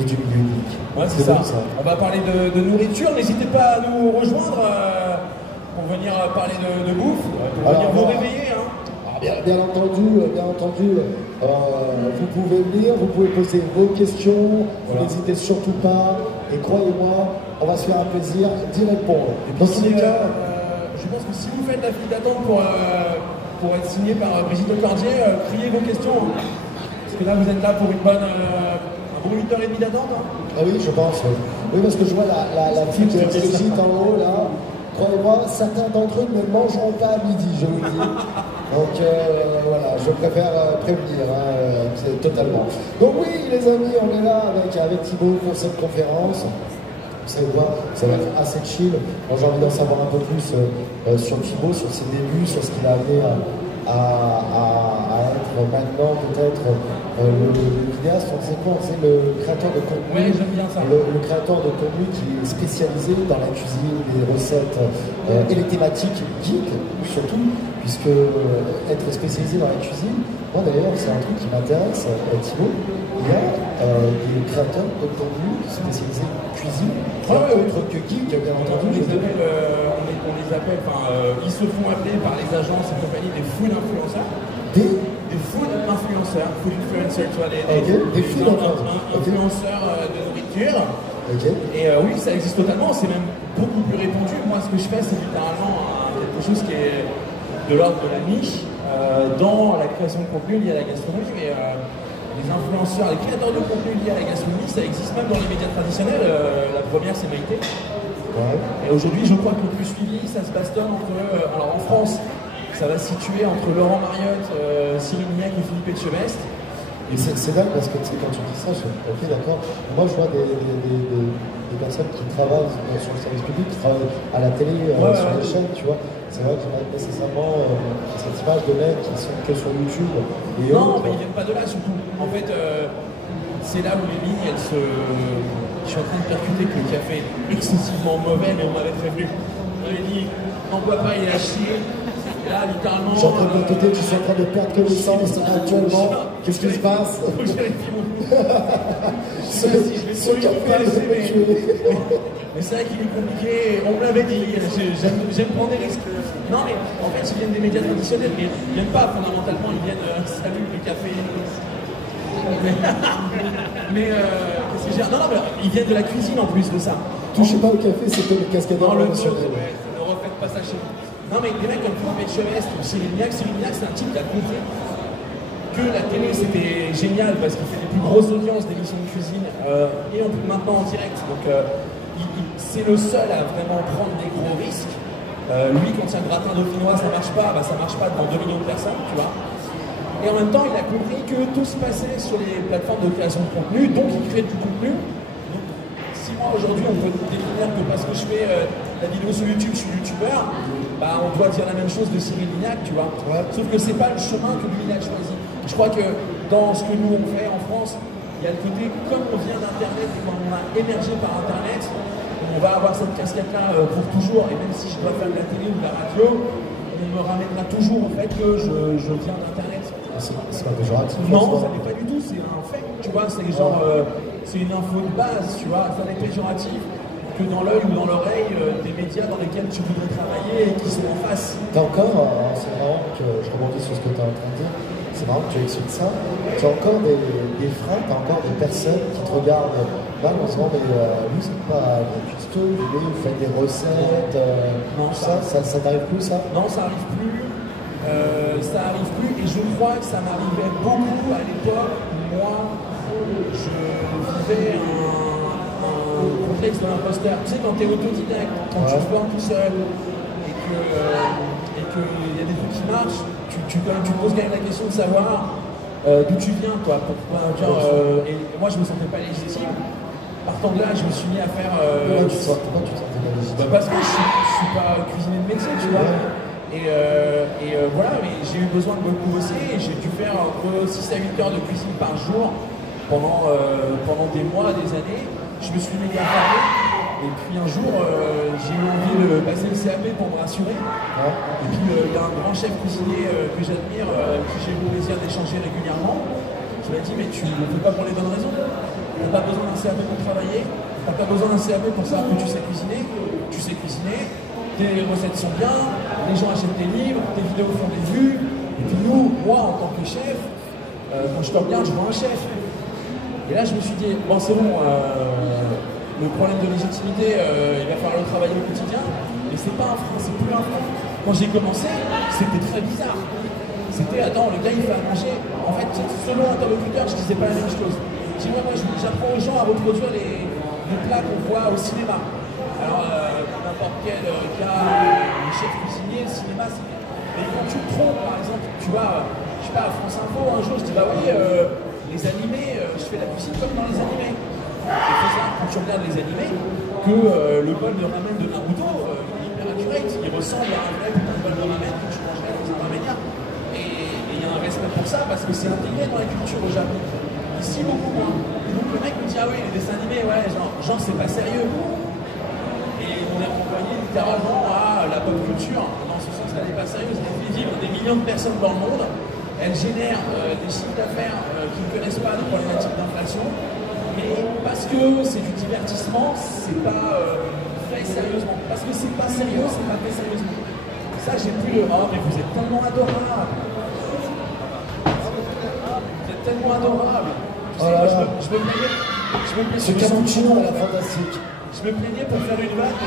et du milieu geek. Ouais, c'est ça. On va parler de nourriture. N'hésitez pas à nous rejoindre pour venir parler de bouffe, pour venir vous réveiller. Hein. Bien entendu, vous pouvez venir, vous pouvez poser vos questions, n'hésitez surtout pas, et croyez-moi, on va se faire un plaisir d'y répondre. Dans tous les cas, je pense que si vous faites la file d'attente pour être signé par Brigitte Lecordier, criez vos questions. Hein. Parce que là, vous êtes là pour un bon 8h30 d'attente. Hein. Ah oui, je pense. Oui, parce que je vois la file de Brigitte en haut, là. Croyez-moi, certains d'entre eux ne mangeront pas à midi, je vous le dis. Donc voilà, je préfère prévenir, c'est totalement. Donc oui, les amis, on est là avec Thibaut pour cette conférence. Vous savez quoi, ça va être assez chill. Moi, j'ai envie d'en savoir un peu plus sur Thibaut, sur ses débuts, sur ce qu'il a amené à être maintenant peut-être le vidéaste, on sait quoi, c'est le créateur de contenu. Oui, j'aime bien ça. Le créateur de contenu qui est spécialisé dans la cuisine, les recettes et les thématiques geek surtout, puisque être spécialisé dans la cuisine, moi d'ailleurs c'est un truc qui m'intéresse, Thibaut, il y a des créateurs de contenu spécialisés en cuisine, autres que geek bien entendu. On les appelle, ils se font appeler par les agences et compagnie des food influenceurs. Des food influenceurs, food influencers, tu vois, des food influenceurs de nourriture. Et oui, ça existe totalement, c'est même beaucoup plus répandu. Moi, ce que je fais, c'est littéralement quelque chose qui est de l'ordre de la niche dans la création de contenu lié à la gastronomie. Mais les influenceurs, les créateurs de contenu liés à la gastronomie, ça existe même dans les médias traditionnels. La première, c'est Maïté. Et aujourd'hui, je crois que le plus suivi, ça se bastonne entre. Alors en France, ça va se situer entre Laurent Mariotte, Cyril Lignac et Philippe Etchebest. Et c'est dingue parce que quand tu dis ça, ok d'accord, moi je vois des personnes qui travaillent sur le service public, qui travaillent à la télé, sur les chaînes, tu vois. C'est vrai qu'ils n'ont pas nécessairement cette image de mecs qui sont que sur YouTube. Et non, mais ils viennent pas de là surtout. En fait, c'est là où les lignes, elles se. Je suis en train de percuter que le café est excessivement mauvais, mais on m'avait prévenu. On m'avait dit, n'en bois pas, il est à chier. Là, littéralement. Je suis en train de m'écouter, tu suis en train de perdre connaissance actuellement. Qu'est-ce qui se passe? Faut que je vérifie mon coup. Je sais pas si je vais sur le café, mais c'est vrai qu'il est compliqué. On me l'avait dit, j'aime prendre des risques. Non, mais en fait, ils viennent des médias traditionnels, mais ils viennent pas fondamentalement, ils viennent salut le café. Mais qu'est-ce que j'ai? Non, mais ils viennent de la cuisine en plus de ça. Touchez pas au café, c'était le cascadeur professionnel. Ne refaites pas ça chez vous. Non, mais des mecs comme Philippe Etchebest ou Cyril Lignac, c'est un type qui a compris que la télé c'était génial parce qu'il fait les plus grosses audiences d'émissions de cuisine et on peut maintenant en direct. Donc c'est le seul à vraiment prendre des gros risques. Lui, quand il y a un gratin dauphinois, ça marche pas devant 2 millions de personnes, tu vois. Et en même temps, il a compris que tout se passait sur les plateformes de création de contenu, donc il crée du contenu. Donc, si moi aujourd'hui on peut définir que parce que je fais la vidéo sur YouTube, je suis youtubeur, bah, on doit dire la même chose de Cyril Lignac, tu vois. Sauf que c'est pas le chemin que lui il a choisi. Je crois que dans ce que nous on fait en France, il y a le côté, comme on vient d'Internet et comme on a émergé par Internet, on va avoir cette casquette-là pour toujours. Et même si je dois faire de la télé ou de la radio, on me ramènera toujours au fait que je viens d'Internet. C'est pas péjoratif. Non, ça n'est pas du tout, c'est un fait. Tu vois, c'est genre, c'est une info de base, tu vois, ça n'est péjoratif que dans l'œil ou dans l'oreille des médias dans lesquels tu voudrais travailler et qui sont en face. T'as encore, c'est marrant que je rebondis sur ce que tu es en train de dire, c'est marrant que tu expliques ça, tu as encore des freins, tu as encore des personnes qui te regardent là en disant mais lui c'est pas cuistot, il fait des recettes, non, ça t'arrive plus ça? Non, ça arrive plus. Ça arrive plus et je crois que ça m'arrivait beaucoup à l'époque où moi je vivais un complexe de l'imposteur. Tu sais, quand tu es autodidacte, quand tu te formes tout seul et qu'il y a des trucs qui marchent, tu poses quand même la question de savoir d'où tu viens, quoi. Et moi je me sentais pas légitime. Partant de là, je me suis mis à faire. Pourquoi tu te sentais pas légitime? Parce que je suis pas cuisinier de médecin, tu vois. Et voilà, mais j'ai eu besoin de beaucoup bosser et j'ai dû faire entre 6 à 8 heures de cuisine par jour pendant des mois, des années. Je me suis méga formé et puis un jour j'ai eu envie de passer le CAP pour me rassurer. Et puis il y a un grand chef cuisinier que j'admire, qui j'ai eu le plaisir d'échanger régulièrement, qui m'a dit mais tu ne fais pas pour les bonnes raisons. t'as pas besoin d'un CAP pour travailler, t'as pas besoin d'un CAP pour savoir que tu sais cuisiner, tes recettes sont bien, les gens achètent tes livres, tes vidéos font des vues, et puis nous, moi en tant que chef, quand je te regarde, je vois un chef. Et là je me suis dit, bon c'est bon, le problème de légitimité, il va falloir le travailler au quotidien, mais c'est pas un frein, c'est plus un frein. Quand j'ai commencé, c'était très bizarre. C'était, attends, le gars il fait à manger. En fait, selon l'interlocuteur, je disais pas la même chose. Je dis, moi j'apprends aux gens à reproduire les plats qu'on voit au cinéma. Alors, n'importe quel cas, les chefs cuisiniers, le cinéma, c'est bien. Mais quand tu te trompes, par exemple, tu vois, je sais pas, à France Info, un jour, je dis, bah oui, les animés, je fais la cuisine comme dans les animés. Et c'est ça, quand tu regardes les animés, que le bol de ramen de Naruto, il est hyper accurate, il ressemble à un vrai putain de bol de ramen que tu mangerais dans un raménia. Et il y a un respect pour ça, parce que c'est intégré dans la culture au Japon. Ici, beaucoup moins. Donc le mec me dit, ah oui, les dessins animés, ouais, genre c'est pas sérieux. Et on est renvoyé littéralement à la pop culture. Dans ce sens, elle n'est pas sérieuse. Elle fait vivre des millions de personnes dans le monde. Elle génère des chiffres d'affaires qui ne connaissent pas de problématiques d'inflation. Mais parce que c'est du divertissement, c'est pas fait sérieusement. Parce que c'est pas sérieux, c'est pas fait sérieusement. Ça, j'ai plus le oh, mais vous êtes tellement adorable. Vous êtes tellement adorable. Tu sais, moi, je me plaignais. Ce cappuccino à la fantastique. Je me plaignais pour faire une vanne.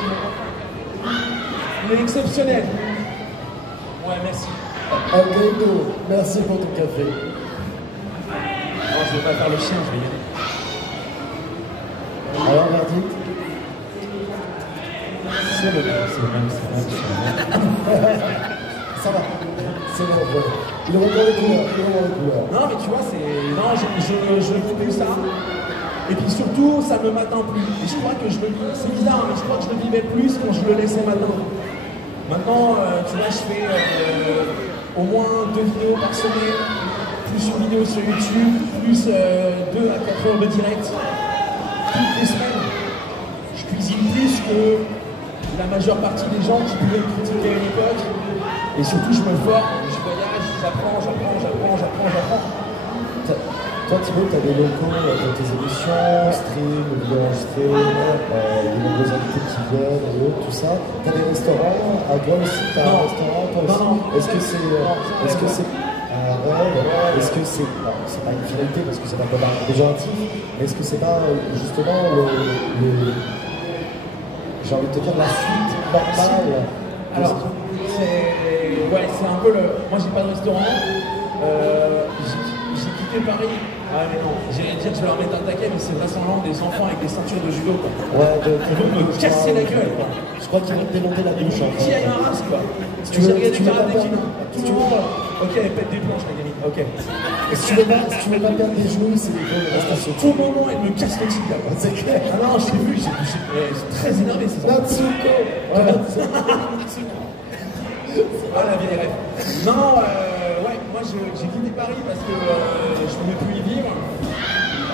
Il est exceptionnel. Ouais, merci. Algaïdo, merci pour ton café. Non, je vais pas faire le chien, je vais y aller. Alors, verdict? C'est le même. Ça va, c'est bon. Il reprend les couleurs, Non, mais tu vois, non, je vis plus ça. Et puis surtout, ça me m'atteint plus. Et je crois que c'est bizarre, mais je crois que je le vivais plus quand je le laissais m'atteindre. Maintenant, tu vois, je fais au moins 2 vidéos par semaine, plus une vidéo sur YouTube, plus 2 à 4 heures de direct. Toutes les semaines. Je cuisine plus que la majeure partie des gens qui pouvaient me critiquer à une époque. Et surtout, je me forme, je voyage, j'apprends. Toi, Thibaut, tu as des locaux dans tes émissions, stream, vidéos enregistrées, des nombreux invités qui viennent et autres, tout ça. Tu as des restaurants, à toi aussi, tu as un restaurant, toi aussi. Est-ce que c'est un rêve? Est-ce que c'est. Non, c'est pas une finalité parce que c'est pas comme un péjoratif, mais est-ce que c'est pas justement j'ai envie de te dire la suite normale? Alors, c'est un peu le. Moi, j'ai pas de restaurant. J'ai quitté Paris. Ah, mais non, j'allais dire que je vais leur mettre un taquet, mais c'est vraisemblablement des enfants avec des ceintures de judo, quoi. Ouais, ils vont me casser la gueule, quoi. Je crois qu'ils vont te démonter la douche. Qui a une race, quoi. Si tu veux regarder des karatékines, tout le monde. Ok, elle pète des planches, la gamine. Ok. Et si tu veux pas perdre des joues, c'est des prestations. Au moment, elle me casse le tibia. C'est clair. Ah non, je l'ai vu, j'ai très énervé, c'est ça. Natsuko. Ah, la vieille rêve. Non, ouais, moi j'ai quitté Paris parce que je ne pouvais plus y vivre.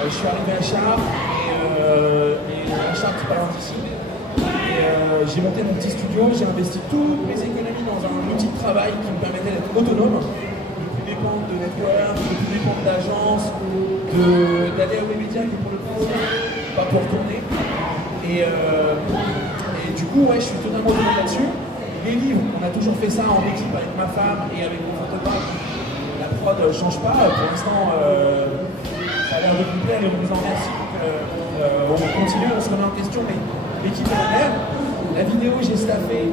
Je suis arrivé à Chartres et à Chartres, c'est pas loin d'ici. Et j'ai monté mon petit studio, j'ai investi toutes mes économies dans un outil de travail qui me permettait d'être autonome, de ne plus dépendre de network, de ne plus dépendre d'agence, d'aller à Webedia qui est pour le plaisir, pas pour tourner. Et du coup, ouais, je suis totalement autonome là-dessus. Les livres, on a toujours fait ça en équipe avec ma femme et avec mon photographe. La prod ne change pas. Pour l'instant, ça a l'air de vous plaire et on vous en remercie. On continue, on se remet en question, mais l'équipe est la même. La vidéo, j'ai staffé.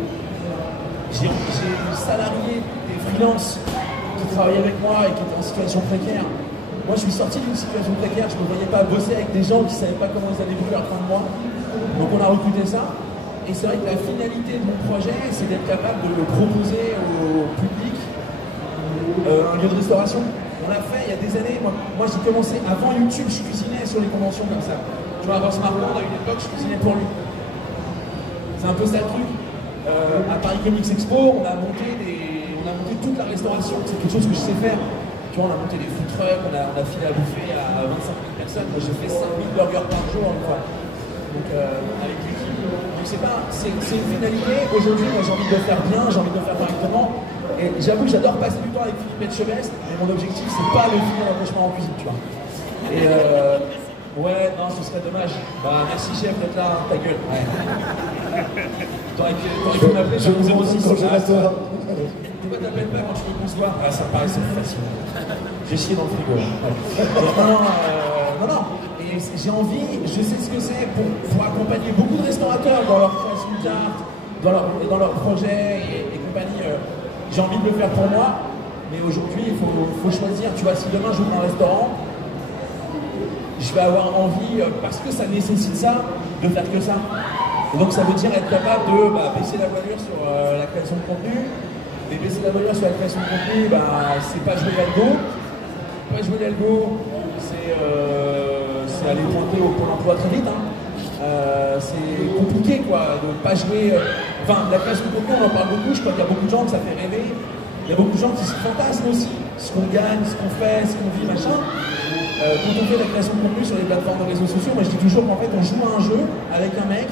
J'ai salarié des freelances qui travaillaient avec moi et qui étaient en situation précaire. Moi, je suis sorti d'une situation précaire. Je ne me voyais pas bosser avec des gens qui ne savaient pas comment ils allaient vivre à la fin de mois. Donc, on a recruté ça. Et c'est vrai que la finalité de mon projet, c'est d'être capable de le proposer au public, un lieu de restauration. On l'a fait il y a des années. Moi j'ai commencé avant YouTube, je cuisinais sur les conventions comme ça. Tu vois, avant Smartphone, à une époque, je cuisinais pour lui. C'est un peu ça le truc. À Paris Comics Expo, on a monté toute la restauration. C'est quelque chose que je sais faire. Tu vois, on a monté des food trucks, on a filé à bouffer à 25 000 personnes. Moi, j'ai fait 5 000 burgers par jour une fois. Donc, avec l'équipe. Donc, c'est une finalité. Aujourd'hui, moi, j'ai envie de le faire bien, j'ai envie de le faire correctement. Et j'avoue que j'adore passer du temps avec Philippe Etchebest, mais mon objectif, c'est pas le finir l'accrochement en cuisine, tu vois. Et Ouais, non, ce serait dommage. Bah, merci chef d'être là, ta gueule. Ouais. T'aurais pu m'appeler sur le 06. Pourquoi t'appelles pas quand tu veux qu'on se voit? Ah, ça me paraissait plus facile. J'ai chié dans le frigo. Non. Et j'ai envie, je sais ce que c'est pour accompagner beaucoup de restaurateurs dans leur création de carte, dans leur projet et compagnie. J'ai envie de le faire pour moi, mais aujourd'hui, il faut choisir. Tu vois, si demain j'ouvre un restaurant, je vais avoir envie, parce que ça nécessite ça, de faire que ça. Et donc ça veut dire être capable de baisser la voilure sur la création de contenu. Et baisser la voilure sur la création de contenu, c'est pas jouer l'algo. Pas jouer l'algo, c'est aller pointer au Pôle emploi très vite. C'est compliqué quoi, de pas jouer. La création de contenu, on en parle beaucoup, je crois qu'il y a beaucoup de gens que ça fait rêver. Il y a beaucoup de gens qui se fantasment aussi, ce qu'on gagne, ce qu'on fait, ce qu'on vit, machin. Quand on fait la création de contenu sur les plateformes de réseaux sociaux, moi je dis toujours qu'en fait on joue à un jeu avec un mec,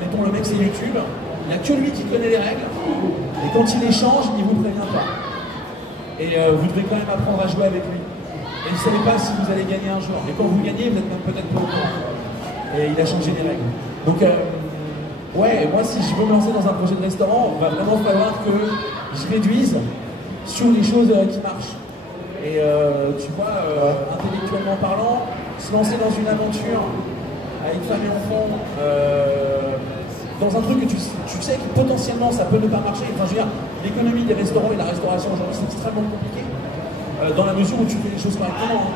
mettons le mec c'est YouTube, il n'y a que lui qui connaît les règles, et quand il les change, il vous prévient pas. Et vous devez quand même apprendre à jouer avec lui. Et vous ne savez pas si vous allez gagner un jour, mais quand vous gagnez, vous êtes même peut-être pas au courant. Et il a changé les règles. Donc ouais, moi si je veux me lancer dans un projet de restaurant, il va vraiment falloir que je réduise sur les choses qui marchent. Et tu vois, intellectuellement parlant, se lancer dans une aventure avec femme et enfant, dans un truc que tu sais que potentiellement ça peut ne pas marcher. Enfin, je veux dire, l'économie des restaurants et de la restauration aujourd'hui c'est extrêmement compliqué, dans la mesure où tu fais les choses correctement.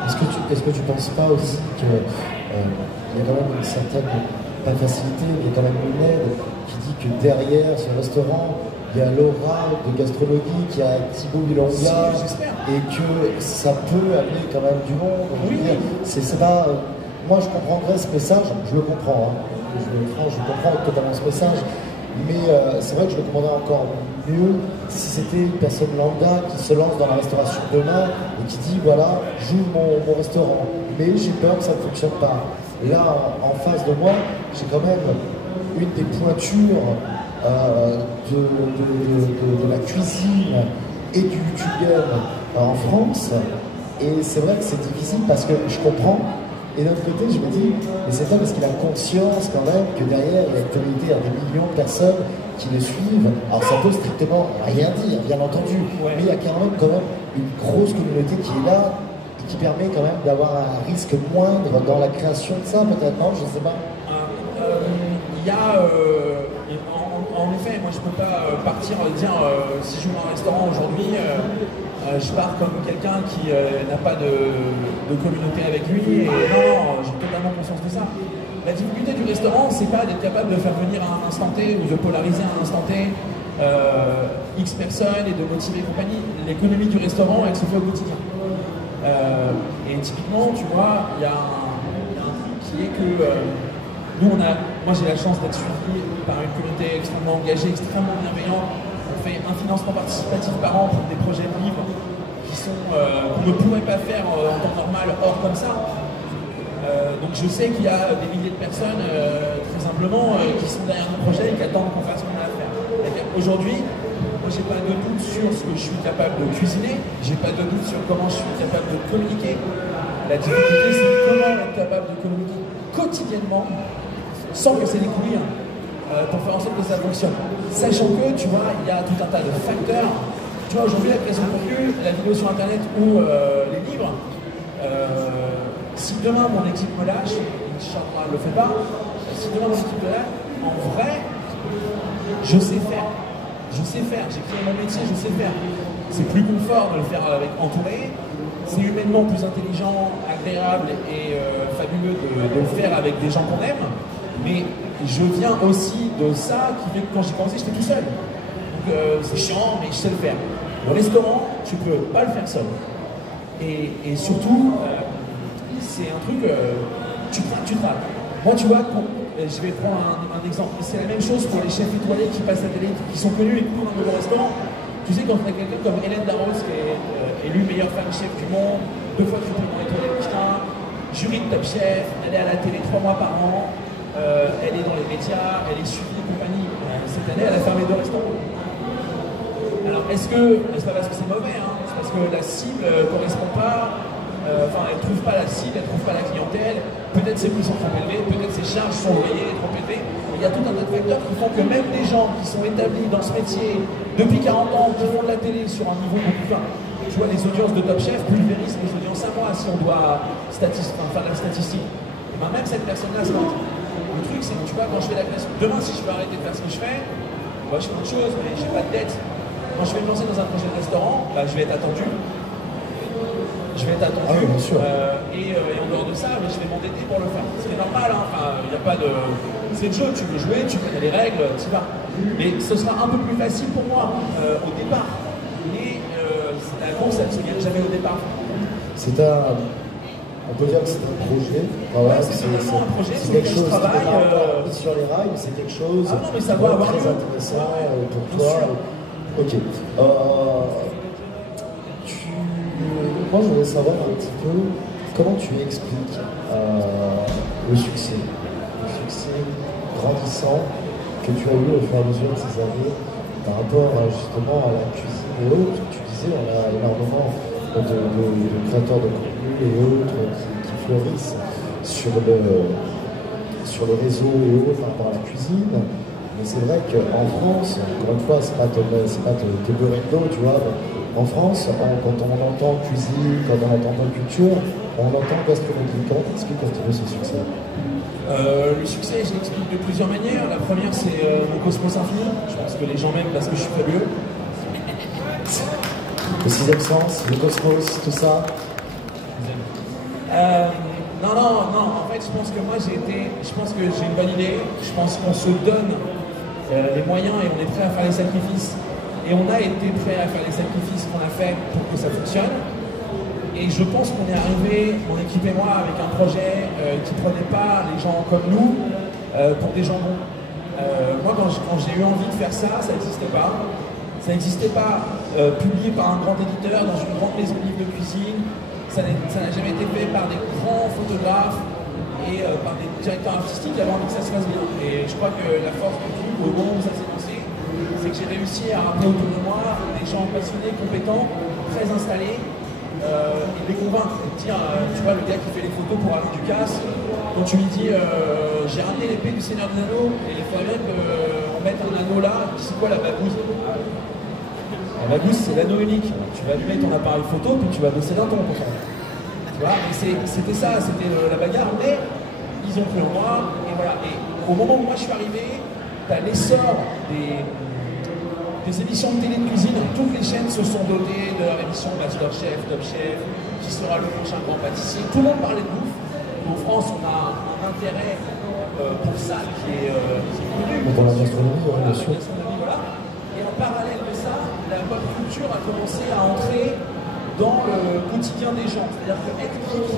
Est-ce que tu penses pas aussi qu'il y a quand même une certaine, pas facilité, mais il y a quand même une aide qui dit que derrière ce restaurant, il y a l'aura de gastronomie, qui a Thibaut Bilonga, et que ça peut amener quand même du monde. Oui. C'est pas, moi je comprendrais ce message, je le comprends, je comprends totalement ce message, mais c'est vrai que je le comprendrais encore mieux si c'était une personne lambda qui se lance dans la restauration demain et qui dit voilà, j'ouvre mon restaurant, mais j'ai peur que ça ne fonctionne pas. Là, en face de moi, j'ai quand même une des pointures de la cuisine et du youtubeur en France, et c'est vrai que c'est difficile parce que je comprends, et d'un autre côté je me dis mais c'est pas parce qu'il a conscience quand même que derrière il y a une communauté à des millions de personnes qui le suivent. Alors ça peut strictement rien dire bien entendu, mais il y a quand même une grosse communauté qui est là et qui permet quand même d'avoir un risque moindre dans la création de ça, peut-être, non, je sais pas. Il y a en effet, moi je peux pas partir dire si je ouvre un restaurant aujourd'hui, je pars comme quelqu'un qui n'a pas de communauté avec lui, et non, j'ai totalement conscience de ça. La difficulté du restaurant, c'est pas d'être capable de faire venir à un instant T ou de polariser à un instant T X personnes et de motiver et compagnie. L'économie du restaurant, elle se fait au quotidien. Et typiquement, tu vois, il y a un truc qui est que moi j'ai la chance d'être suivi par une communauté extrêmement engagée, extrêmement bienveillante. On fait un financement participatif par an pour des projets de livres qu'on ne pourrait pas faire en temps normal, hors comme ça. Donc je sais qu'il y a des milliers de personnes, très simplement, qui sont derrière nos projets et qui attendent qu'on fasse ce qu'on a à faire. Aujourd'hui, moi j'ai pas de doute sur ce que je suis capable de cuisiner, j'ai pas de doute sur comment je suis capable de communiquer. La difficulté, c'est comment être capable de communiquer quotidiennement sans que ça découvre pour faire en sorte que ça fonctionne. Sachant que, tu vois, il y a tout un tas de facteurs. Tu vois, aujourd'hui, la création de contenu, la vidéo sur Internet ou les livres, si demain mon équipe me lâche, Inch'Allah ne le fait pas, si demain mon équipe me lâche, en vrai, je sais faire. Je sais faire, j'ai créé mon métier, je sais faire. C'est plus confort de le faire avec entouré, c'est humainement plus intelligent, agréable et fabuleux de le faire avec des gens qu'on aime, mais je viens aussi de ça qui fait que quand j'ai commencé, j'étais tout seul. Donc c'est chiant, mais je sais le faire. Au restaurant, tu peux pas le faire seul. Et surtout, c'est un truc, tu travailles. Moi, tu vois, je vais prendre un exemple. C'est la même chose pour les chefs étoilés qui passent à la télé, qui sont connus et qui courent dans le restaurant. Tu sais, quand tu as quelqu'un comme Hélène Darroze, qui est élue meilleure femme chef du monde, 2 fois triplement étoilée Michelin, jury de Top Chef, elle est à la télé 3 mois par an, elle est dans les médias, elle est suivie et compagnie. Cette année, elle a fermé 2 restaurants. Alors, est-ce pas parce que c'est mauvais, hein, c'est parce que la cible ne correspond pas Enfin, elle ne trouve pas la cible, elle ne trouve pas la clientèle. Peut-être ses prix sont trop élevés, peut-être ses charges sont loyers trop élevées. Il y a tout un tas de facteurs qui font que même des gens qui sont établis dans ce métier depuis 40 ans, qui font de la télé sur un niveau beaucoup plus. Enfin, tu vois, les audiences de Top Chef pulvérisent les audiences à moi si on doit faire la statistique. Et ben, même cette personne-là se ment. Le truc, c'est que tu vois, quand je fais la classe, demain, si je veux arrêter de faire ce que je fais, bah, je fais autre chose, mais j'ai pas de dette. Quand je vais me lancer dans un projet de restaurant, bah, je vais être attendu. Ah oui, bien sûr. Et en dehors de ça, mais je vais m'endetter pour le faire. Ce qui est normal, hein. Enfin, il n'y a pas de. C'est le jeu, tu veux jouer, tu connais les règles, tu vas. Mais ce sera un peu plus facile pour moi au départ. Mais la course, elle ne se gagne jamais au départ. On peut dire que c'est un projet. Ouais, c'est vraiment un projet, c'est quelque chose qui travaille. Sur les rails, mais c'est quelque chose mais ça va avoir très lieu. intéressant pour toi. Ok. Moi, je voudrais savoir un petit peu comment tu expliques le succès grandissant que tu as eu au fur et à mesure de ces années par rapport justement à la cuisine et autres. Tu disais, on a énormément de créateurs de contenu et autres qui fleurissent sur les réseaux et autres par rapport à la cuisine. Mais c'est vrai qu'en France, encore une fois, c'est pas te beurrer de l'eau, tu vois. En France, quand on entend cuisine, quand on entend bonne culture, on entend gastronomie. Comment t'expliques un petit peu ce succès? Le succès, je l'explique de plusieurs manières. La première, c'est mon cosmos infini. Je pense que les gens m'aiment parce que je suis fabuleux. Le sixième sens, le cosmos, tout ça. Non. En fait, je pense que moi, j'ai une bonne idée. Je pense qu'on se donne les moyens et on est prêt à faire les sacrifices. Et on a été prêt à faire les sacrifices qu'on a fait pour que ça fonctionne. Et je pense qu'on est arrivé, mon équipe et moi, avec un projet qui ne prenait pas les gens comme nous pour des gens bons. Moi, quand j'ai eu envie de faire ça, ça n'existait pas. Ça n'existait pas publié par un grand éditeur dans une grande maison de livres de cuisine. Ça n'a jamais été fait par des grands photographes et par des directeurs artistiques qui avaient envie que ça se fasse bien. Et je crois que la force du truc, au moment où ça s'est lancé, c'est que j'ai réussi à ramener autour de moi des gens passionnés, compétents, très installés, et les convaincre. Et dire, tu vois, le gars qui fait les photos pour Alain Ducasse, quand tu lui dis j'ai ramené l'épée du Seigneur des Anneaux, et il faudrait bien qu'on mette un anneau là, c'est quoi la bagouze? La bagouze, c'est l'anneau unique. Tu vas allumer ton appareil photo, puis tu vas bosser d'un ton pour ça. Tu vois, et c'était ça, c'était la bagarre, mais ils ont cru en moi, et voilà. Et au moment où moi je suis arrivé, tu as l'essor des émissions de télé de cuisine. Toutes les chaînes se sont dotées de leur émission Masterchef, Top Chef, qui sera le prochain grand pâtissier. Tout le monde parlait de bouffe. En France, on a un intérêt pour ça qui est connu. Pour la gastronomie, bien sûr. Voilà. Et en parallèle de ça, la pop culture a commencé à entrer dans le quotidien des gens. C'est-à-dire que être geek,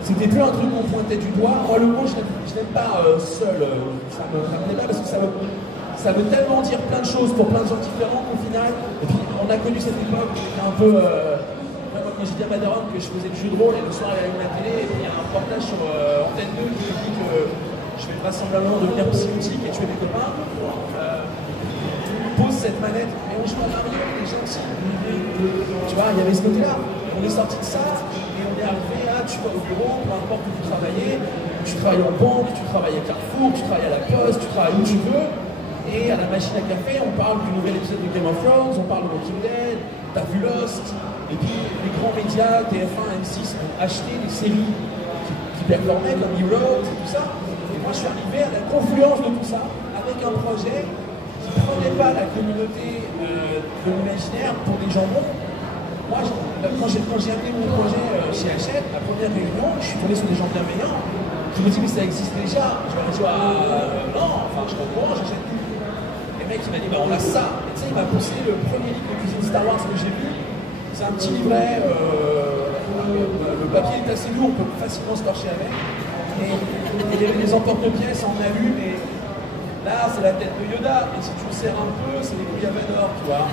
c'était plus un truc qu'on pointait du doigt. Moi, le mot, je n'aime pas seul. Ça me plaît pas parce que ça veut tellement dire plein de choses pour plein de gens différents qu'au final. Et puis, on a connu cette époque où c'était un peu. Quand j'ai dit à Maderon que je faisais du jeu de rôle et le soir elle allume la télé, et puis il y a un reportage sur Antenne 2 qui dit que je vais vraisemblablement devenir psychotique et tuer des copains. Pose cette manette, mais on joue à Mario, il est gentil. Tu vois, il y avait ce côté-là. On est sorti de ça et on est arrivé à tu vas au bureau, peu importe où tu travaillais, tu travailles en banque, tu travailles à Carrefour, tu travailles à la Poste, tu travailles où tu veux. Et à la machine à café, on parle du nouvel épisode de Game of Thrones, on parle de Walking Dead, t'as vu Lost, et puis les grands médias, TF1, M6, ont acheté des séries qui performaient comme Heroes et tout ça. Et moi, je suis arrivé à la confluence de tout ça, avec un projet qui ne prenait pas la communauté de l'imaginaire pour des gens bons. Moi, quand j'ai amené mon projet chez Hachette, la première réunion, je suis tombé sur des gens bienveillants. Je me dis, mais ça existe déjà. Je leur ai dit, non, enfin, je comprends, j'achète tout. Le mec, il m'a dit, bah, on a ça. Et tu sais, il m'a poussé le premier livre de cuisine Star Wars que j'ai vu. C'est un petit livret, le papier est assez lourd, on peut facilement se torcher avec. Et il y avait des emporte-pièces en alu, mais là, c'est la tête de Yoda. Et si tu le serres un peu, c'est les couilles à Vador, tu vois.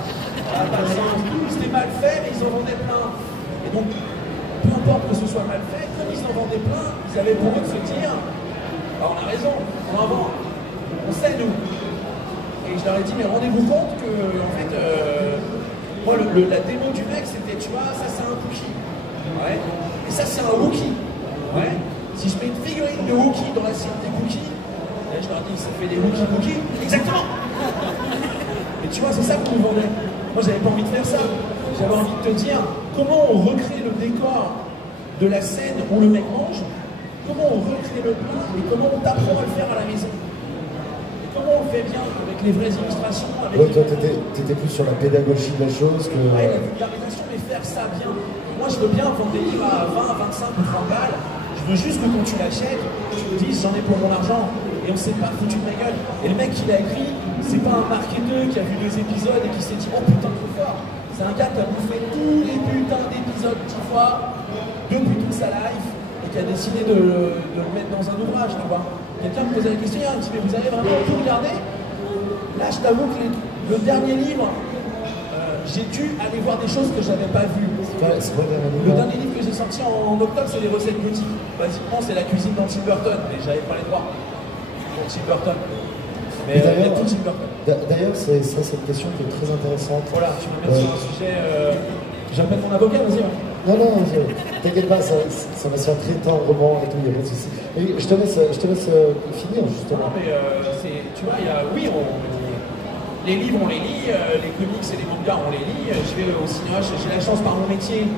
C'était mal fait, mais ils en vendaient plein. Et donc, peu importe que ce soit mal fait, comme ils en vendaient plein, ils avaient pour eux de se dire, bah, on a raison, on en vend. On sait, nous. Et je leur ai dit, mais rendez-vous compte que, en fait, moi, la démo du mec, c'était, tu vois, ça c'est un cookie. Ouais. Et Et ça, c'est un Wookie. Ouais. Si je mets une figurine de Wookie dans l'assiette des cookies, là, je leur dis, ça fait des Wookie. Exactement. Mais tu vois, c'est ça que tu me vendais. Moi, j'avais pas envie de faire ça. J'avais envie de te dire comment on recrée le décor de la scène où le mec mange, comment on recrée le plat et comment on t'apprend à le faire à la maison. Et comment on le fait bien avec les vraies illustrations. Avec ouais, toi, t'étais plus sur la pédagogie de la chose que... Ouais, la vulgarisation, mais faire ça bien. Moi, je veux bien vendre des livres à 20, 25 ou 30 balles. Je veux juste que quand tu l'achètes, tu me dises j'en ai pour mon argent. Et on s'est pas foutu de ma gueule. Et le mec qui l'a écrit, c'est pas un marketeur qui a vu 2 épisodes et qui s'est dit oh putain trop fort. C'est un gars qui a bouffé tous les putains d'épisodes 10 fois depuis toute sa life et qui a décidé de le mettre dans un ouvrage, tu vois. Quelqu'un me posait la question, il me dit mais vous avez vraiment tout regardé? Là je t'avoue que le dernier livre, j'ai dû aller voir des choses que je n'avais pas vues. Le dernier livre que j'ai sorti en octobre, c'est les recettes boutiques. Basiquement, c'est la cuisine dans Tim Burton, et j'avais pas les droits pour Tim Burton. Mais il y a tout Tim Burton. D'ailleurs, c'est une question qui est très intéressante. Voilà, tu m'amènes sur un sujet. J'appelle mon avocat, vas-y. Non, t'inquiète pas, ça va se faire très tendrement et tout, il n'y a pas de souci. Et je te laisse finir, justement. Non, mais tu vois, les livres, on les lit, les comics et les mangas, on les lit. Je vais au cinéma, j'ai la chance par mon métier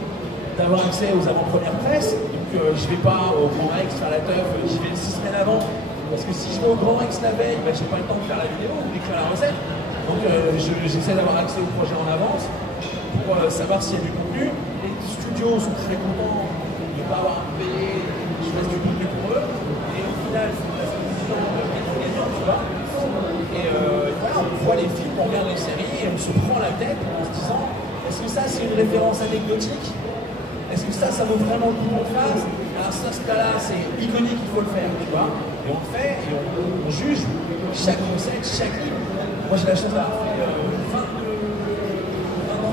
d'avoir accès aux avant-premières presse. Donc je vais pas au Grand Rex faire la teuf, j'y vais 6 semaines avant. Parce que si je vais au Grand Rex la veille, j'ai pas le temps de faire la vidéo ou d'écrire la recette. Donc j'essaie d'avoir accès au projet en avance pour savoir s'il y a du contenu. Les studios sont très contents de ne pas avoir à payer, je fasse du contenu pour eux. Et au final, c'est gagnant, tu vois. Et voilà, on voit les films, on regarde les séries et on se prend la tête en se disant est-ce que ça c'est une référence anecdotique? Est-ce que ça vaut vraiment le coup qu'on le fasse? Alors ça, ce cas-là, c'est iconique, il faut le faire, tu vois. Et on le fait et on juge chaque recette, chaque livre. Moi j'ai la chance d'avoir fait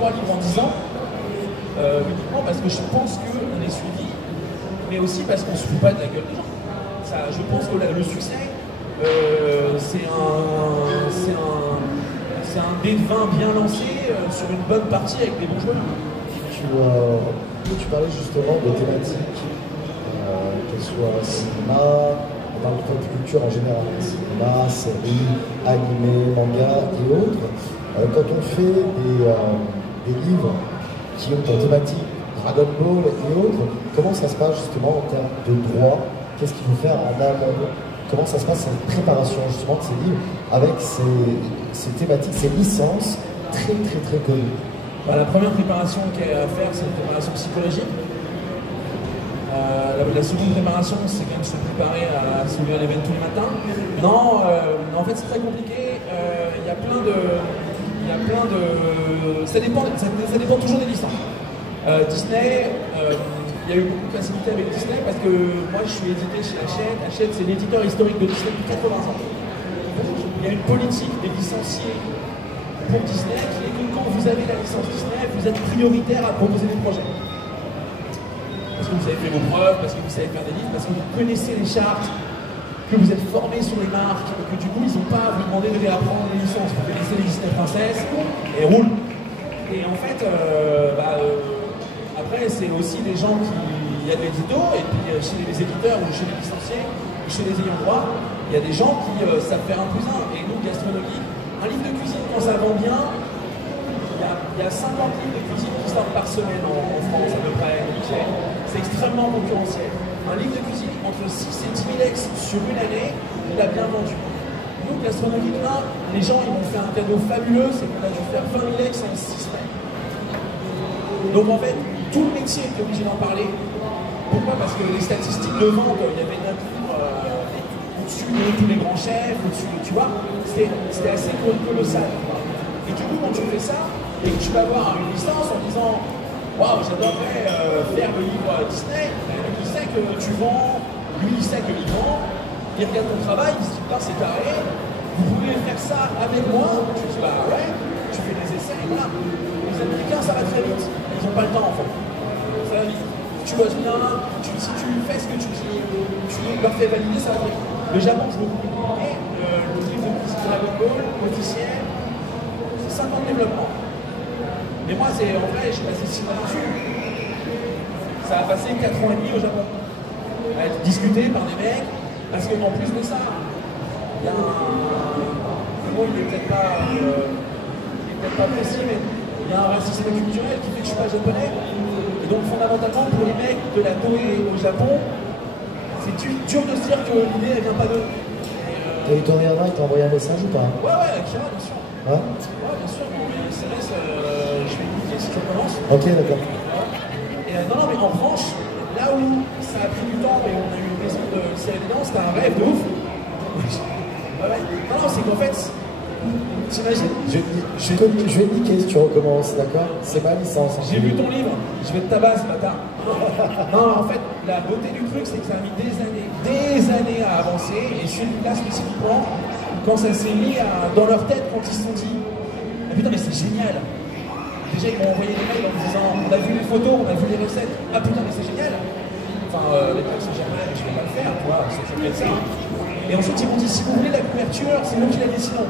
23 livres en 10 ans, uniquement parce que je pense qu'on est suivi, mais aussi parce qu'on ne se fout pas de la gueule des gens. Ça, je pense que le succès, c'est un dé de 20 bien lancé sur une bonne partie avec des bons joueurs. Tu parlais justement de thématiques, qu'elles soient cinéma, on parle de pop culture en général, cinéma, séries, animé, manga et autres. Quand on fait des livres qui ont pour thématique Dragon Ball et autres, comment ça se passe justement en termes de droit? Qu'est-ce qu'il faut faire en amont? Comment ça se passe cette préparation justement de ces livres avec ces thématiques, ces licences très connues? La première préparation qu'il y a à faire, c'est une préparation psychologique. La seconde préparation, c'est quand même se préparer à se lever à l'événement tous les matins. Non, en fait, c'est très compliqué. Il y a plein de... Ça dépend toujours des licences. Disney, il y a eu beaucoup de facilité avec Disney parce que moi, je suis édité chez Hachette. Hachette, c'est l'éditeur historique de Disney depuis 80 ans. Il y a une politique des licenciés pour Disney qui est que quand vous avez la licence Disney, vous êtes prioritaire à proposer des projets. Parce que vous avez fait vos preuves, parce que vous savez faire des livres, parce que vous connaissez les chartes, que vous êtes formé sur les marques, et que du coup, ils n'ont pas à vous demander de réapprendre les licences. Vous connaissez les Disney Princesses et roule. Et en fait, après, c'est aussi des gens qui... Il y a de l'édito, et puis chez les éditeurs ou chez les licenciés, ou chez les ayants droit, il y a des gens qui savent faire 1 plus 1. Et nous, gastronomie, un livre de cuisine, quand ça vend bien, il y a 50 livres de cuisine qui sortent par semaine en France à peu près. C'est extrêmement concurrentiel. Un livre de cuisine entre 6 et 10 000 ex sur une année, il a bien vendu. Nous, gastronomie 1, les gens ils vont faire un cadeau fabuleux, c'est qu'on a dû faire 20 000 ex en 6 semaines. Donc en fait, tout le métier est obligé d'en parler. Pourquoi? Parce que les statistiques de vente, il y avait notre livre au-dessus de tous les grands chefs, au-dessus, tu vois, c'était assez colossal. Et du coup, quand tu fais ça, et que tu vas avoir une licence en disant waouh, j'adorerais faire le livre Disney, lui il sait que tu vends, lui il sait qu'il vend, il regarde ton travail, il se dit putain c'est carré, vous pouvez faire ça avec moi, tu dis bah ouais, tu fais des essais, voilà. Les Américains ça va très vite, ils n'ont pas le temps en fait. Ça va vite. Tu bosses bien, si tu fais ce que tu dis, tu leur fais valider, ça va vite. Le Japon c'est beaucoup plus compliqué, le livre de Dragon Ball, officiel, c'est 50 développements. Mais moi, en vrai, j'ai passé 6 mois dessus. ça a passé 4 ans et demi au Japon. À être discuté par des mecs, parce qu'en plus de ça, il y a le mot il est peut-être pas précis, mais il y a un racisme culturel qui fait que je suis pas japonais. Et donc fondamentalement, pour les mecs de la Toei au Japon, c'est dur de se dire que l'idée elle vient pas d'eux. Territorialement, il t'a envoyé un message ou pas? Ouais, Akira, bien sûr. Ouais, bien sûr, mon SMS, je vais cliquer si je commence. ok, d'accord. Et non, mais en revanche, là où ça a pris du temps, mais on a eu une raison de serrer les dents, c'était un rêve de ouf. Non, c'est qu'en fait, t'imagines, Je vais te niquer si tu recommences, d'accord? C'est ma licence. j'ai lu ton livre, je vais te tabasser, bâtard. Non, en fait, la beauté du truc, c'est que ça a mis des années à avancer, et celui-là spécifiquement, quand ça s'est mis dans leur tête, quand ils se sont dit, ah putain, mais c'est génial. Déjà, ils m'ont envoyé des mails en me disant, on a vu les photos, on a vu les recettes, ah putain, mais c'est génial. Enfin, les mecs, c'est jamais, je vais pas le faire, tu vois, ça peut être ça. Et ensuite, ils m'ont dit, si vous voulez la couverture, c'est nous qui la dessinons.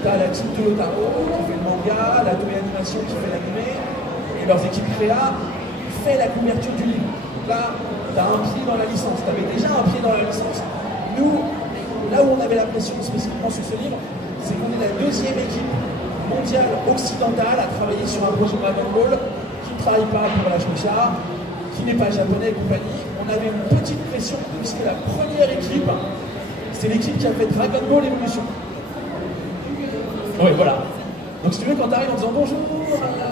T'as la team Toyotaro qui fait le manga, la Toei Animation qui fait l'animé, et leurs équipes créa fait la couverture du livre. Donc là, t'as un pied dans la licence, t'avais déjà un pied dans la licence. Nous, là où on avait la pression spécifiquement sur ce livre, c'est qu'on est la deuxième équipe mondiale occidentale à travailler sur un projet Dragon Ball qui ne travaille pas pour la Shueisha, qui n'est pas japonais et compagnie. On avait une petite pression puisque la première équipe, c'est l'équipe qui a fait Dragon Ball Evolution. Oui, voilà. Donc si tu veux, quand t'arrives en disant bonjour...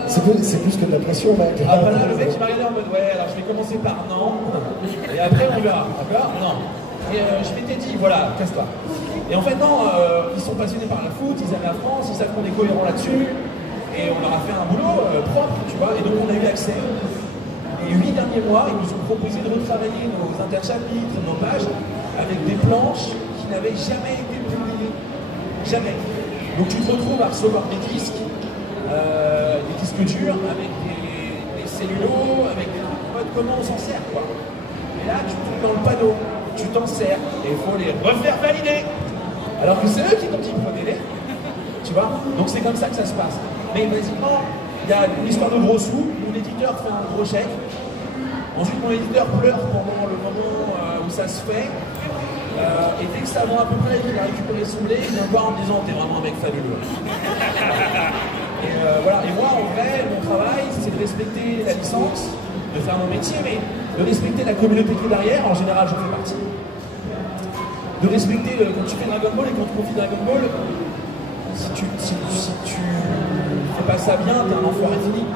C'est plus que de la pression, mec. Ah bah là, le mec il m'a regardé en mode ouais, alors je vais commencer par non, et après on verra, d'accord? Non. Et je m'étais dit, voilà, casse-toi. Et en fait, non, ils sont passionnés par la foot, ils aiment la France, ils savent qu'on est cohérents là-dessus, et on leur a fait un boulot propre, tu vois, et donc on a eu accès. Et 8 derniers mois, ils nous ont proposé de retravailler nos interchapitres, nos pages, avec des planches qui n'avaient jamais été publiées. Jamais. Donc tu te retrouves à recevoir des disques durs, avec des cellulos, avec des trucs en mode comment on s'en sert, quoi. Et là, tu tombes dans le panneau, tu t'en sers, et il faut les refaire valider. Alors que c'est eux qui t'ont dit prenez-les. Tu vois? Donc c'est comme ça que ça se passe. Mais basiquement, il y a une histoire de gros sous, mon éditeur fait un gros chèque. Ensuite, mon éditeur pleure pendant le moment où ça se fait. Et dès que ça va à peu près, qu'il a récupéré son blé, il vient me voir en me disant t'es vraiment un mec fabuleux. Et voilà. Et moi, en vrai, mon travail, c'est de respecter la licence, de faire mon métier, mais de respecter la communauté qui est derrière. En général, j'en fais partie. De respecter quand tu fais Dragon Ball et quand tu confies Dragon Ball, si tu fais pas ça bien, t'es un enfoiré fini.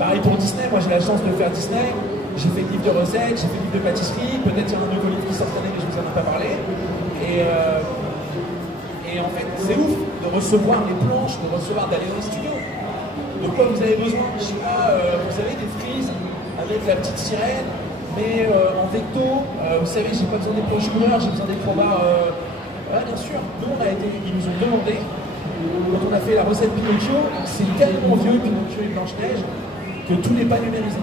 Pareil pour Disney, moi j'ai la chance de faire Disney. J'ai fait des livres de recettes, j'ai fait des livres de pâtisserie, peut-être il y a un nouveau livre qui sort cette année, mais je vous en ai pas parlé. Et en fait, c'est ouf de recevoir les planches, d'aller dans les studios. De quoi vous avez besoin? Je sais pas, vous avez des frises avec la petite sirène, mais en vecto, vous savez, j'ai pas besoin des poches couleurs, j'ai besoin des formats. Ouais, bien sûr, nous ils nous ont demandé, quand on a fait la recette Pinocchio, c'est tellement vieux Pinocchio et Blanche-Neige que tout n'est pas numérisé.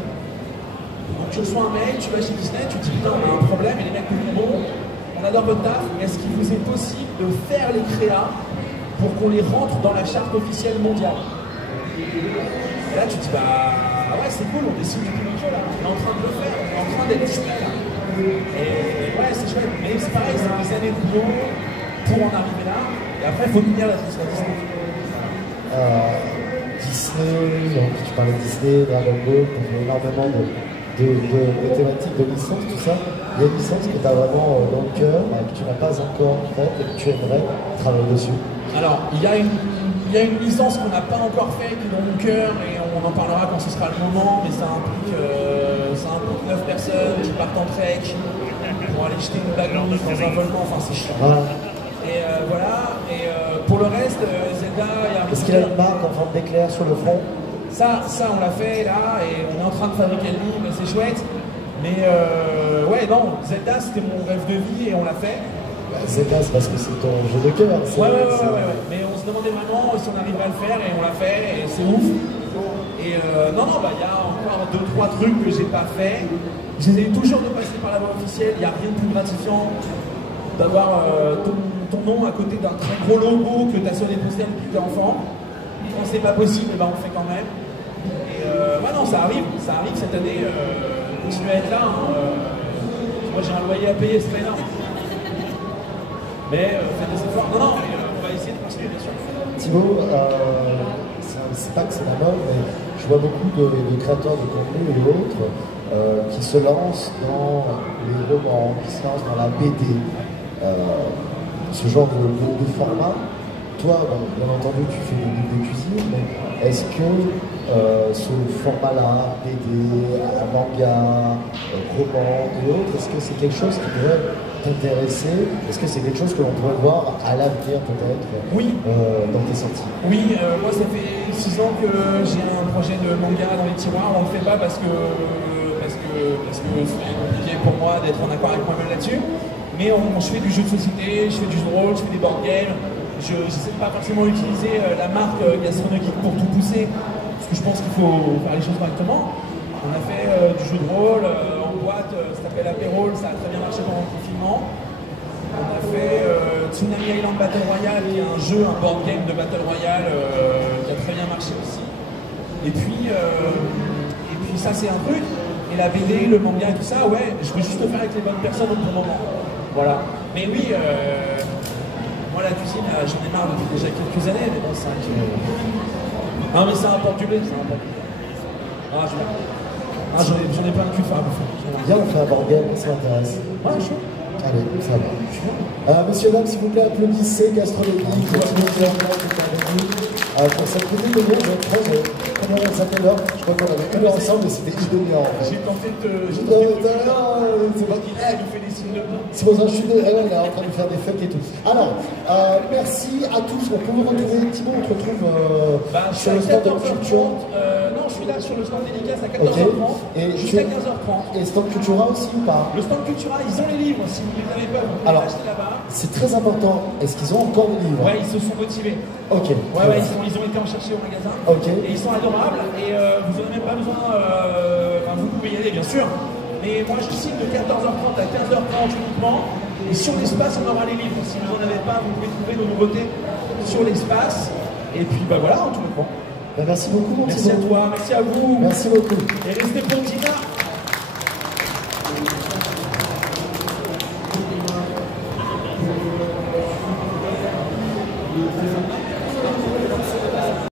Donc tu reçois un mail, tu vas chez Disney, tu te dis putain, on a un problème et les mecs nous disent bon, on adore votre taf, mais est-ce qu'il vous est possible de faire les créas pour qu'on les rentre dans la charte officielle mondiale? Et là tu te dis bah ouais c'est cool, on dessine du Pinocchio là, on est en train de le faire, on est en train d'être Disney là. Et ouais c'est chouette, mais c'est pareil, c'est des années de boulot pour en arriver là, et après il faut tenir la Disney. Disney, donc tu parlais de Disney, Dragon Ball, tu as énormément de thématiques, de licences, tout ça. Il y a une licence que tu as vraiment dans le cœur, que tu n'as pas encore faite et que tu aimerais travailler dessus. Alors, il y a une licence qu'on n'a pas encore faite, qui est dans mon cœur, et on en parlera quand ce sera le moment, mais ça implique 9 personnes qui partent en trek pour aller jeter une bague dans un volement, enfin c'est chiant. Voilà. Et voilà, et pour le reste, Zelda, il y a un... Est-ce qu'il a une marque en forme d'éclair sur le front? Ça on l'a fait là, et on est en train de fabriquer le livre, c'est chouette. Mais ouais, non, Zelda c'était mon rêve de vie et on l'a fait. Zelda, c'est parce que c'est ton jeu de cœur. Ouais. Mais on se demandait vraiment si on arriverait à le faire et on l'a fait et c'est ouf. Et non, bah il y a encore 2-3 trucs que j'ai pas fait. J'essaie toujours de passer par la voie officielle, il n'y a rien de plus gratifiant d'avoir ton nom à côté d'un très gros logo que tu as sur les posters depuis que tu es enfant. Quand c'est pas possible, ben on le fait quand même. Et ouais, non, ça arrive cette année. continuer à être là. Hein. Moi j'ai un loyer à payer, c'est pas énorme. Mais faites des efforts. Non, mais, on va essayer de continuer, bien sûr. Thibaut, c'est pas que c'est la mode, mais je vois beaucoup de créateurs de contenu et d'autres qui se lancent dans les romans, qui se lancent dans la BD, ce genre de format. Toi, bon, bien entendu, tu fais des livres de cuisine, mais est-ce que ce format-là, BD, manga, roman et autres, est-ce que c'est quelque chose qui pourrait t'intéresser? Est-ce que c'est quelque chose que l'on pourrait voir à l'avenir peut-être dans tes sorties? Oui, moi ça fait 6 ans que j'ai un projet de manga dans les tiroirs. On ne le fait pas parce que c'est compliqué pour moi d'être en accord avec moi-même là-dessus. Mais je fais du jeu de société, je fais du jeu de rôle, je fais des board games. Je n'essaie pas forcément utiliser la marque gastronomique pour tout pousser, parce que je pense qu'il faut faire les choses correctement. On a fait du jeu de rôle en boîte, ça s'appelle Apérole, ça a très bien marché pendant le confinement. On a fait Tsunami Island Battle Royale, qui est un jeu, un board game de Battle Royale qui a très bien marché aussi. Et puis ça c'est un truc. Et la BD, le manga, tout ça, ouais, je veux juste le faire avec les bonnes personnes au bon moment. Voilà. Mais oui, moi la cuisine, j'en ai marre depuis déjà quelques années, mais bon, c'est un petit peu... Non mais ça rapporte du blé, ça rapporte du blé. J'en ai plein de cul de faire à bouffer. Viens, on fait un board game, ça m'intéresse. Ouais, chaud. Allez, ça va. Messieurs, dames, s'il vous plaît, applaudissez Gastronomie, continuez de pour cette petite demi-heure, je crois, combien on s'appelle là? Je crois qu'on avait une heure ensemble, mais c'était une demi-heure. J'ai tenté de c'est pas qui il fait des signes de main. C'est pour ça que je suis désolé, il est en train de faire des fêtes et tout. Alors, merci à tous. On peut vous retrouver, Thibaut, on te retrouve sur le stand de Culture. Non, je suis là sur le stand dédicace à 14h30 jusqu'à 15h30. Et stand Cultura aussi ou pas? Le stand Cultura, ils ont les livres, si vous ne les avez pas, vous pouvez les acheter là-bas. C'est très important. Est-ce qu'ils ont encore des livres? Ouais, ils se sont motivés. Ok. Ouais, ils ont été en chercher au magasin. Ok. Et ils sont adorables. Et vous n'en avez même pas besoin. Vous pouvez y aller, bien sûr. Mais moi, je signe de 14h30 à 15h30 uniquement. Et sur l'espace, on aura les livres. Si vous n'en avez pas, vous pouvez trouver nos nouveautés sur l'espace. Et puis, bah voilà, en tout cas. Merci beaucoup, mon Merci à toi, merci à vous. Merci beaucoup. Et restez pour Tina.